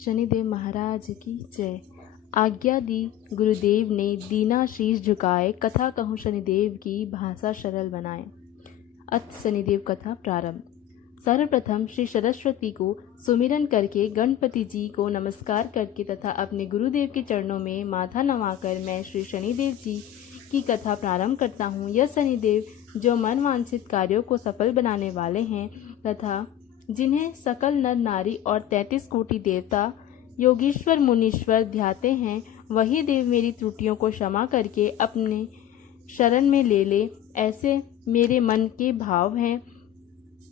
शनिदेव महाराज की जय। आज्ञा दी गुरुदेव ने, दीना शीश झुकाए, कथा कहूँ शनिदेव की, भाषा सरल बनाए। अथ शनिदेव कथा प्रारंभ। सर्वप्रथम श्री सरस्वती को सुमिरन करके, गणपति जी को नमस्कार करके तथा अपने गुरुदेव के चरणों में माथा नवाकर मैं श्री शनिदेव जी की कथा प्रारंभ करता हूँ। यह शनिदेव जो मन वांछित कार्यों को सफल बनाने वाले हैं तथा जिन्हें सकल नर नारी और 33 कोटि देवता योगीश्वर मुनीश्वर ध्याते हैं, वही देव मेरी त्रुटियों को क्षमा करके अपने शरण में ले ले, ऐसे मेरे मन के भाव हैं।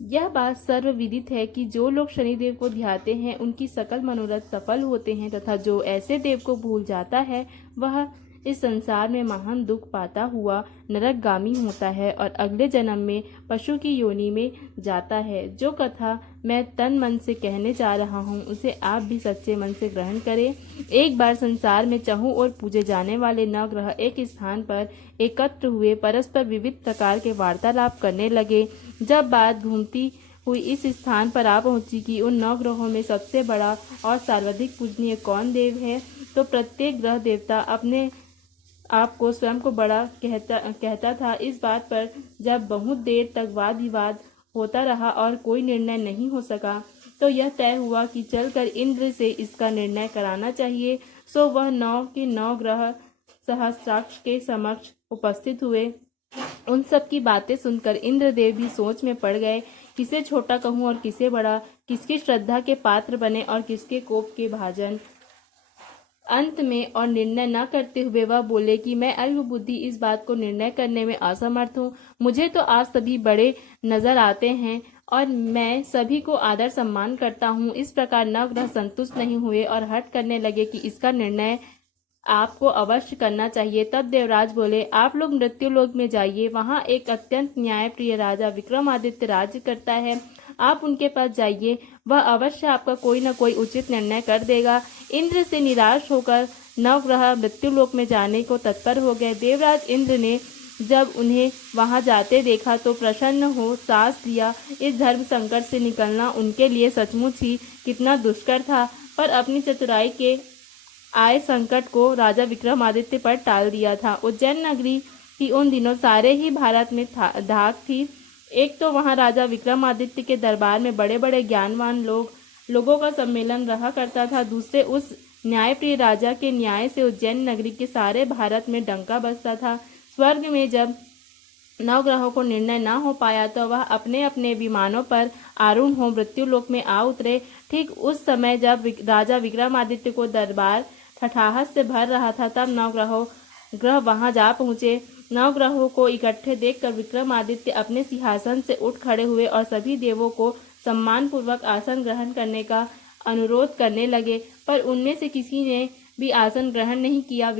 यह बात सर्वविदित है कि जो लोग शनिदेव को ध्याते हैं उनकी सकल मनोरथ सफल होते हैं तथा जो ऐसे देव को भूल जाता है वह इस संसार में महान दुख पाता हुआ नरकगामी होता है और अगले जन्म में पशु की योनि में जाता है। जो कथा मैं तन मन से कहने जा रहा हूँ उसे आप भी सच्चे मन से ग्रहण करें। एक बार संसार में चहुं ओर पूजे जाने वाले नवग्रह एक स्थान पर एकत्र हुए, परस्पर विविध प्रकार के वार्तालाप करने लगे। जब बात घूमती हुई इस स्थान पर आ पहुंची कि उन नवग्रहों में सबसे बड़ा और सर्वाधिक पूजनीय कौन देव है, तो प्रत्येक ग्रह देवता अपने आपको स्वयं को बड़ा कहता था। इस बात पर जब बहुत देर तक वाद विवाद होता रहा और कोई निर्णय नहीं हो सका, तो यह तय हुआ कि चलकर इंद्र से इसका निर्णय कराना चाहिए। सो वह 9 के 9 ग्रह सहस्राक्ष के समक्ष उपस्थित हुए। उन सब की बातें सुनकर इंद्रदेव भी सोच में पड़ गए, किसे छोटा कहूँ और किसे बड़ा, किसकी श्रद्धा के पात्र बने और किसके कोप के भाजन। अंत में और निर्णय न करते हुए वह बोले कि मैं अल्प बुद्धि इस बात को निर्णय करने में असमर्थ हूँ। मुझे तो आप सभी बड़े नजर आते हैं और मैं सभी को आदर सम्मान करता हूँ। इस प्रकार नवग्रह संतुष्ट नहीं हुए और हठ करने लगे कि इसका निर्णय आपको अवश्य करना चाहिए। तब देवराज बोले, आप लोग मृत्युलोक में जाइए, वहाँ एक अत्यंत न्यायप्रिय राजा विक्रमादित्य राज्य करता है। आप उनके पास जाइए, वह अवश्य आपका कोई न कोई उचित निर्णय कर देगा। इंद्र से निराश होकर नवग्रह मृत्युलोक में जाने को तत्पर हो गए। देवराज इंद्र ने जब उन्हें वहां जाते देखा तो प्रसन्न हो सांस लिया। इस धर्म संकट से निकलना उनके लिए सचमुच ही कितना दुष्कर था, पर अपनी चतुराई के आए संकट को राजा विक्रमादित्य पर टाल दिया था। उज्जैन नगरी की उन दिनों सारे ही भारत में धाक थी। एक तो वहां राजा विक्रमादित्य के दरबार में बड़े बड़े ज्ञानवान लोगों का सम्मेलन रहा करता था। दूसरे उस न्यायप्रिय राजा के न्याय से उज्जैन नगरी के सारे भारत में डंका बजता था। स्वर्ग में जब नवग्रहों को निर्णय न हो पाया तो वह अपने अपने विमानों पर आरूढ़ हो मृत्युलोक में आ उतरे। ठीक उस समय जब राजा विक्रमादित्य को दरबार ठठाहट से भर रहा था, तब ग्रह वहां जा पहुंचे। नवग्रहों को इकट्ठे देखकर विक्रमादित्य अपने सिंहासन से उठ खड़े हुए और सभी देवों को सम्मान पूर्वक आसन ग्रहण करने का अनुरोध करने लगे, पर उनमें से किसी ने भी आसन ग्रहण नहीं किया।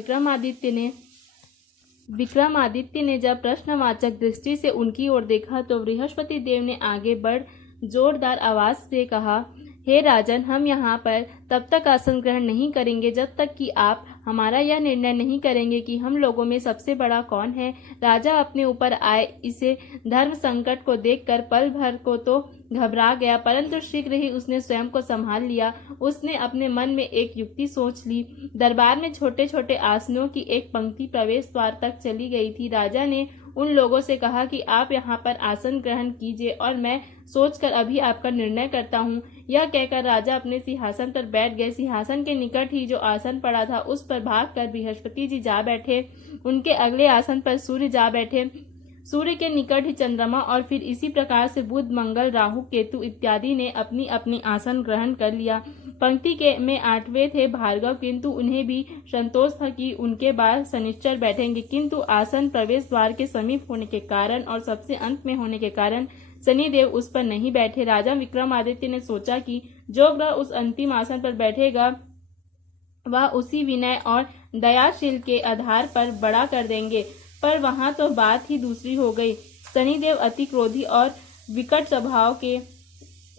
विक्रमादित्य ने जब प्रश्नवाचक दृष्टि से उनकी ओर देखा तो बृहस्पति देव ने आगे बढ़ जोरदार आवाज से कहा, हे राजन, हम यहाँ पर तब तक आसन ग्रहण नहीं करेंगे जब तक कि आप हमारा यह निर्णय नहीं करेंगे कि हम लोगों में सबसे बड़ा कौन है। राजा अपने ऊपर आए इसे धर्म संकट को देखकर पल भर को तो घबरा गया, परंतु शीघ्र ही उसने स्वयं को संभाल लिया। उसने अपने मन में एक युक्ति सोच ली। दरबार में छोटे छोटे आसनों की एक पंक्ति प्रवेश द्वार तक चली गई थी। राजा ने उन लोगों से कहा कि आप यहाँ पर आसन ग्रहण कीजिए और मैं सोचकर अभी आपका निर्णय करता हूँ। यह कहकर राजा अपने सिंहासन पर बैठ गए। सिंहासन के निकट ही जो आसन पड़ा था उस पर भागकर बृहस्पति जी जा बैठे। उनके अगले आसन पर सूर्य जा बैठे। सूर्य के निकट ही चंद्रमा और फिर इसी प्रकार से बुध, मंगल, राहु, केतु इत्यादि ने अपनी अपनी आसन ग्रहण कर लिया। पंक्ति के में 8वें थे भार्गव, किंतु उन्हें भी संतोष था कि उनके बाद शनिश्चर बैठेंगे, किंतु आसन प्रवेश द्वार के समीप होने के कारण और सबसे अंत में होने के कारण शनिदेव उस पर नहीं बैठे। राजा विक्रमादित्य ने सोचा कि जो ग्रह उस अंतिम आसन पर बैठेगा वह उसी विनय और दयाशील के आधार पर बड़ा कर देंगे, पर वहां तो बात ही दूसरी हो गई। शनिदेव अति क्रोधी और विकट स्वभाव के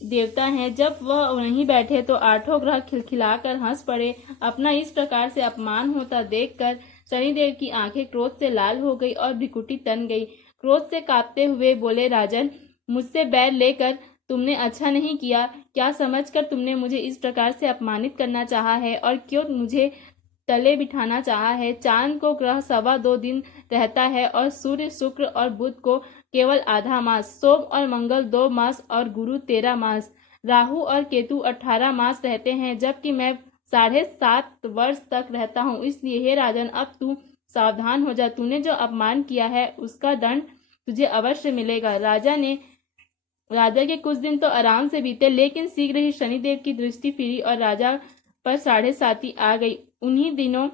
देवता हैं। जब वह नहीं बैठे तो 8 ग्रह खिलखिलाकर हंस पड़े। अपना इस प्रकार से अपमान होता देखकर शनिदेव की आंखें क्रोध से लाल हो गई और भ्रिकुटी तन गई। क्रोध से कांपते हुए बोले, राजन, मुझसे बैर लेकर तुमने अच्छा नहीं किया। क्या समझकर तुमने मुझे इस प्रकार से अपमानित करना चाहा है और क्यों मुझे तले बिठाना चाहा है। चांद को ग्रह 2.25 दिन रहता है और सूर्य, शुक्र और बुध को केवल आधा मास, सोम और मंगल 2 मास और गुरु 13 मास, राहु और केतु 18 मास रहते हैं, जबकि मैं 7.5 वर्ष तक रहता हूँ। इसलिए हे राजन, अब तू सावधान हो जा। तूने जो अपमान किया है उसका दंड तुझे अवश्य मिलेगा। राजा के कुछ दिन तो आराम से बीते, लेकिन शीघ्र ही शनिदेव की दृष्टि फिरी और राजा पर 7.5 आ गई। उन्हीं दिनों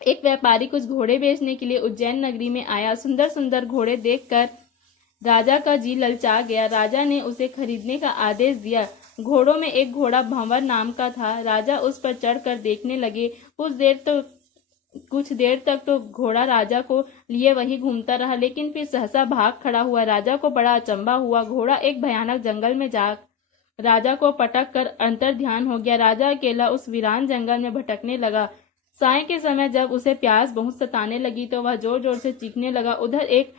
एक व्यापारी कुछ घोड़े बेचने के लिए उज्जैन नगरी में आया। सुंदर सुंदर घोड़े देखकर राजा का जी ललचा गया। राजा ने उसे खरीदने का आदेश दिया। घोड़ों में एक घोड़ा भंवर नाम का था। राजा उस पर चढ़कर देखने लगे। कुछ देर तक तो घोड़ा राजा को लिए वहीं घूमता रहा, लेकिन फिर सहसा भाग खड़ा हुआ। राजा को बड़ा अचंभा हुआ। घोड़ा एक भयानक जंगल में जा राजा को पटक कर अंतर ध्यान हो गया। राजा अकेला उस वीरान जंगल में भटकने लगा। साय के समय जब उसे प्यास बहुत सताने लगी तो वह जोर जोर से चीखने लगा। उधर एक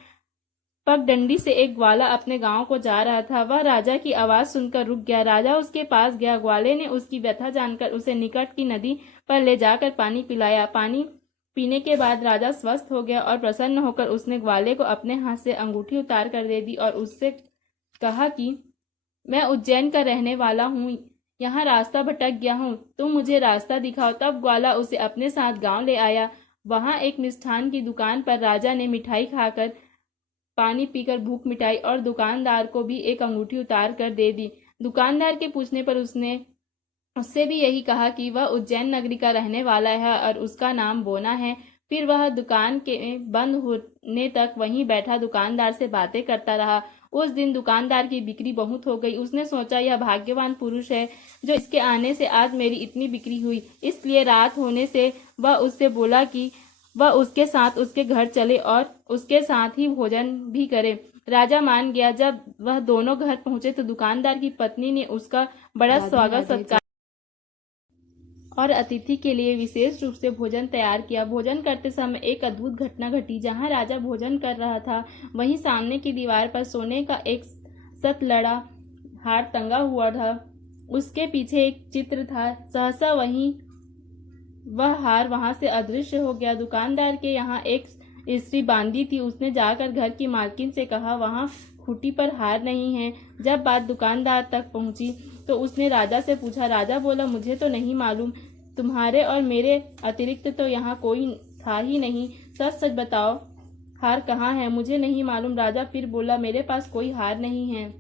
पगडंडी से एक ग्वाला अपने गांव को जा रहा था। वह राजा की आवाज सुनकर रुक गया। राजा उसके पास गया। ग्वाले ने उसकी व्यथा जानकर उसे निकट की नदी पर ले जाकर पानी पिलाया। पानी पीने के बाद राजा स्वस्थ हो गया और प्रसन्न होकर उसने ग्वाले को अपने हाथ से अंगूठी उतार कर दे दी और उससे कहा कि मैं उज्जैन का रहने वाला हूँ, यहाँ रास्ता भटक गया हूँ, तुम मुझे रास्ता दिखाओ। तब ग्वाला उसे अपने साथ गांव ले आया। वहां एक मिष्ठान की दुकान पर राजा ने मिठाई खाकर, पानी पीकर भूख मिटाई और दुकानदार को भी एक अंगूठी उतार कर दे दी। दुकानदार के पूछने पर उससे भी यही कहा कि वह उज्जैन नगरी का रहने वाला है और उसका नाम बोना है। फिर वह दुकान के बंद होने तक वहीं बैठा दुकानदार से बातें करता रहा। उस दिन दुकानदार की बिक्री बहुत हो गई। उसने सोचा, यह भाग्यवान पुरुष है जो इसके आने से आज मेरी इतनी बिक्री हुई। इसलिए रात होने से वह उससे बोला कि वह उसके साथ उसके घर चले और उसके साथ ही भोजन भी करे। राजा मान गया। जब वह दोनों घर पहुंचे तो दुकानदार की पत्नी ने उसका बड़ा स्वागत सत्कार और अतिथि के लिए विशेष रूप से भोजन तैयार किया। भोजन करते समय एक अद्भुत घटना घटी। जहां राजा भोजन कर रहा था वहीं सामने की दीवार पर सोने का एक सतलड़ा हार टंगा हुआ था। उसके पीछे एक चित्र था। सहसा वह हार वहां से अदृश्य हो गया। दुकानदार के यहाँ एक स्त्री बांधी थी। उसने जाकर घर की मालकिन से कहा, वहां खूंटी पर हार नहीं है। जब बात दुकानदार तक पहुंची तो उसने राजा से पूछा। राजा बोला, मुझे तो नहीं मालूम, तुम्हारे और मेरे अतिरिक्त तो यहाँ कोई था ही नहीं। सच सच बताओ, हार कहाँ है? मुझे नहीं मालूम। राजा फिर बोला, मेरे पास कोई हार नहीं है।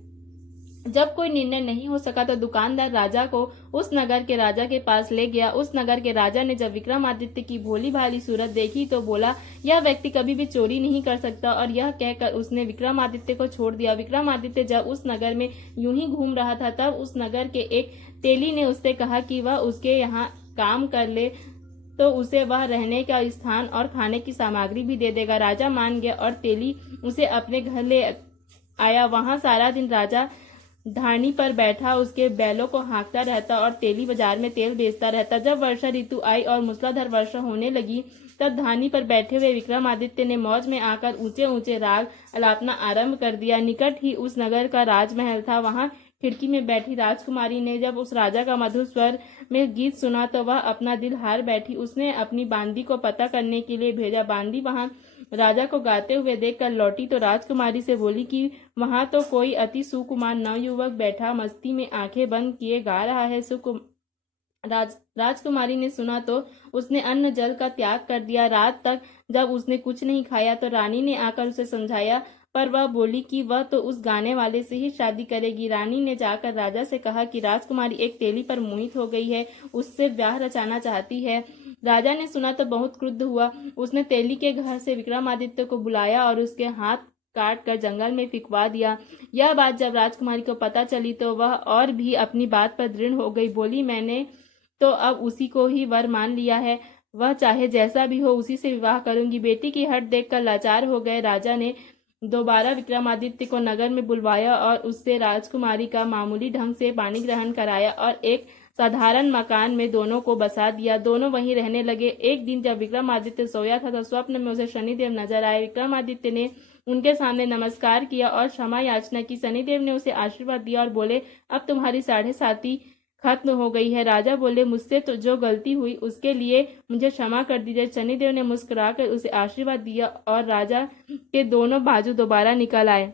जब कोई निर्णय नहीं हो सका तो दुकानदार राजा को उस नगर के राजा के पास ले गया। उस नगर के राजा ने जब विक्रमादित्य की भोली भाली सूरत देखी तो बोला, यह व्यक्ति कभी भी चोरी नहीं कर सकता, और यह कहकर उसने विक्रमादित्य को छोड़ दिया। विक्रमादित्य जब उस नगर में यूं ही घूम रहा था तब उस नगर के एक तेली ने उससे कहा कि वह उसके यहाँ काम कर ले तो उसे वह रहने का स्थान और खाने की सामग्री भी दे देगा। राजा मान गया और तेली उसे अपने घर ले आया। वहां सारा दिन राजा धारनी पर बैठा उसके बैलों को हाँकता रहता और तेली बाजार में तेल बेचता रहता। जब वर्षा ऋतु आई और मूसलाधार वर्षा होने लगी तब धारनी पर बैठे हुए विक्रमादित्य ने मौज में आकर ऊंचे ऊंचे राग अलापना आरंभ कर दिया। निकट ही उस नगर का राजमहल था। वहां खिड़की में बैठी राजकुमारी ने जब उस राजा का मधुर स्वर में गीत सुना तो वह अपना दिल हार बैठी। उसने अपनी बांदी को पता करने के लिए भेजा। बांदी वहां राजा को गाते हुए देखकर लौटी तो राजकुमारी से बोली कि वहां तो कोई अति सुकुमार नवयुवक बैठा मस्ती में आंखें बंद किए गा रहा है। राजकुमारी ने सुना तो उसने अन्न जल का त्याग कर दिया। रात तक जब उसने कुछ नहीं खाया तो रानी ने आकर उसे समझाया, पर वह बोली कि वह तो उस गाने वाले से ही शादी करेगी। रानी ने जाकर राजा से कहा कि राजकुमारी एक तेली पर मोहित हो गई है, उससे ब्याह रचाना चाहती है। राजा ने सुना तो बहुत क्रुद्ध हुआ। उसने तेली के घर से विक्रमादित्य को बुलाया और उसके हाथ काट कर जंगल में फिकवा दिया। यह बात जब राजकुमारी को पता चली तो वह और भी अपनी बात पर दृढ़ हो गई। बोली, मैंने तो अब उसी को ही वर मान लिया है, वह चाहे जैसा भी हो उसी से विवाह करूंगी। बेटी की हट देखकर लाचार हो गए राजा ने दोबारा विक्रमादित्य को नगर में बुलवाया और उससे राजकुमारी का मामूली ढंग से पानी ग्रहण कराया और एक साधारण मकान में दोनों को बसा दिया। दोनों वहीं रहने लगे। एक दिन जब विक्रमादित्य सोया था तो स्वप्न में उसे शनिदेव नजर आए। विक्रमादित्य ने उनके सामने नमस्कार किया और क्षमा याचना की। शनिदेव ने उसे आशीर्वाद दिया और बोले, अब तुम्हारी 7.5 खत्म हो गई है। राजा बोले, मुझसे तो जो गलती हुई उसके लिए मुझे क्षमा कर दीजिए। शनिदेव ने मुस्कुराकर उसे आशीर्वाद दिया और राजा के दोनों बाजू दोबारा निकल आए।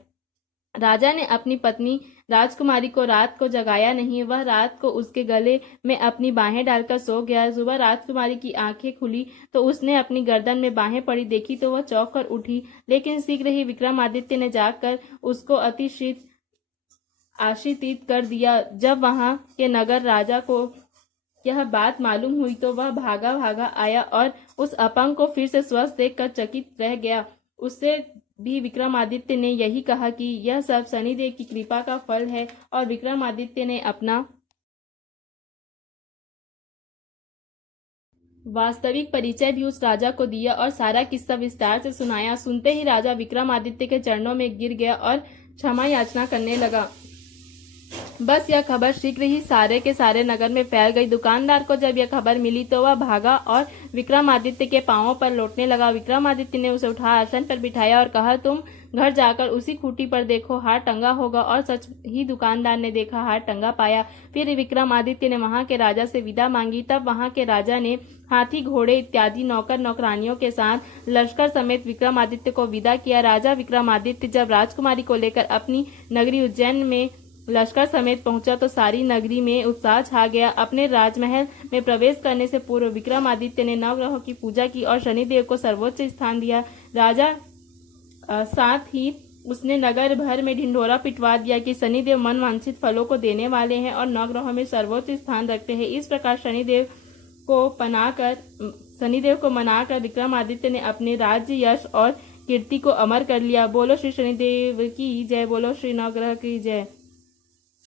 राजा ने अपनी पत्नी राजकुमारी को रात को जगाया नहीं। वह रात को उसके गले में अपनी बाहें डालकर सो गया। सुबह राजकुमारी की आंखें खुली तो उसने अपनी गर्दन में बाहें पड़ी देखी तो वह चौंक कर उठी, लेकिन शीघ्र ही विक्रमादित्य ने जागकर उसको अतिशीत आशीतित कर दिया। जब वहां के नगर राजा को यह बात मालूम हुई तो वह भागा भागा आया और उस अपंग को फिर से स्वस्थ देखकर चकित रह गया। उससे भी विक्रमादित्य ने यही कहा कि यह सब शनिदेव की कृपा का फल है, और विक्रमादित्य ने अपना वास्तविक परिचय भी उस राजा को दिया और सारा किस्सा विस्तार से सुनाया। सुनते ही राजा विक्रमादित्य के चरणों में गिर गया और क्षमा याचना करने लगा। बस यह खबर शीघ्र ही सारे के सारे नगर में फैल गई। दुकानदार को जब यह खबर मिली तो वह भागा और विक्रमादित्य के पांवों पर लौटने लगा। विक्रमादित्य ने उसे उठा आसन पर बिठाया और कहा, तुम घर जाकर उसी खूंटी पर देखो, हार टंगा होगा। और सच ही दुकानदार ने देखा, हार टंगा पाया। फिर विक्रमादित्य ने वहां के राजा से विदा मांगी। तब वहां के राजा ने हाथी, घोड़े इत्यादि नौकर नौकरानियों के साथ लश्कर समेत विक्रमादित्य को विदा किया। राजा विक्रमादित्य जब राजकुमारी को लेकर अपनी नगरी उज्जैन में लश्कर समेत पहुंचा तो सारी नगरी में उत्साह छा गया। अपने राजमहल में प्रवेश करने से पूर्व विक्रमादित्य ने नवग्रहों की पूजा की और शनिदेव को सर्वोच्च स्थान दिया। राजा साथ ही उसने नगर भर में ढिंढोरा पिटवा दिया कि शनिदेव मनवांछित फलों को देने वाले हैं और नवग्रहों में सर्वोच्च स्थान रखते हैं। इस प्रकार शनिदेव को मनाकर विक्रमादित्य ने अपने राज्य, यश और कीर्ति को अमर कर लिया। बोलो श्री शनिदेव की जय, बोलो श्री नवग्रह की जय।